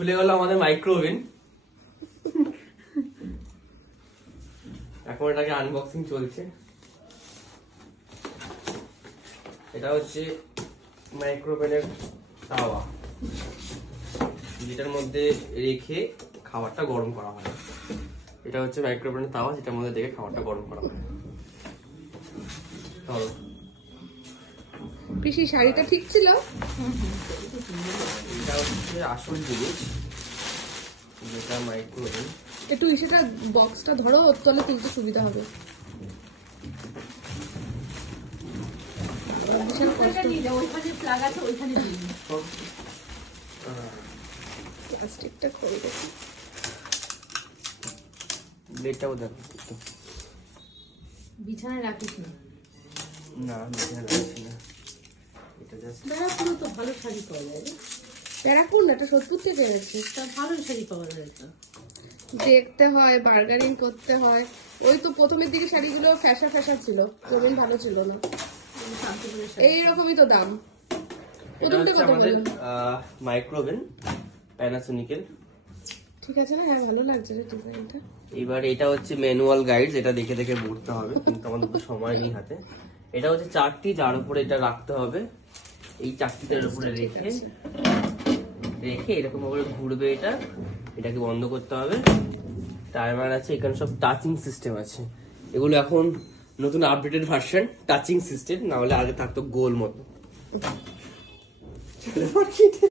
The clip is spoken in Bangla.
খুলে গেল আমাদের মাইক্রো ওভেন। এখন এটাকে আনবক্সিং চলছে। এটা হচ্ছে মাইক্রো ওভেনের তাওয়া, যেটার মধ্যে রেখে খাবারটা গরম করা হয়। এটা হচ্ছে মাইক্রো ওভেনের তাওয়া, যেটার মধ্যে রেখে খাবারটা গরম করা হয়। চলো পিসি শাড়িটা ঠিক ছিল? এটা হচ্ছে আসল জিনিস, যেটা মাইক্রো ওভেন। একটু সেটা বক্সটা ধরো, ওর তলে তুলতে সুবিধা হবে। বিশাল কষ্ট। প্লাস্টিকটা খুলে দেখি। ব্লেডটাও দেখো। বিছানায় রাখিস না। না বিছানায় রাখছি না, এটা জাস্ট ব্যারাকপুরে তো ভালো শাড়ি পাওয়া যায় রে। প্যারাকুন এটা সোদপুর থেকে এনেছে। তা ভালো শাড়ি পাওয়া যায় তো। দেখতে হয়, বার্গারিং করতে হয়। ওই তো প্রথমের দিকে শাড়িগুলো ফ্যাশা ফ্যাশা ছিল, প্রবীণ ভালো ছিল না। শান্তিপুরের শাড়ি। এইরকমই তো দাম। এটা প্রথমটা হচ্ছে কত আমাদের বললো? মাইক্রো ওভেন প্যানাসোনিকের। ঠিক আছে না? হ্যাঁ ভালো লাগছে রে ডিজাইনটা। এবার এটা হচ্ছে ম্যানুয়াল গাইডস, এটা দেখে দেখে পড়তে হবে, কিন্তু আমাদের তো সময় নেই হাতে। এটা হচ্ছে চারটি, যার উপরে এটা রাখতে হবে। এই চারটিটার উপরে রেখে রেখে এরকম ভাবে ঘুরবে এটা, এটাকে বন্ধ করতে হবে। টাইমার আছে, এখানে সব টাচিং সিস্টেম আছে। এগুলো এখন নতুন আপডেটেড ভার্সন টাচিং সিস্টেম, না হলে আগে থাকতো গোল মতো।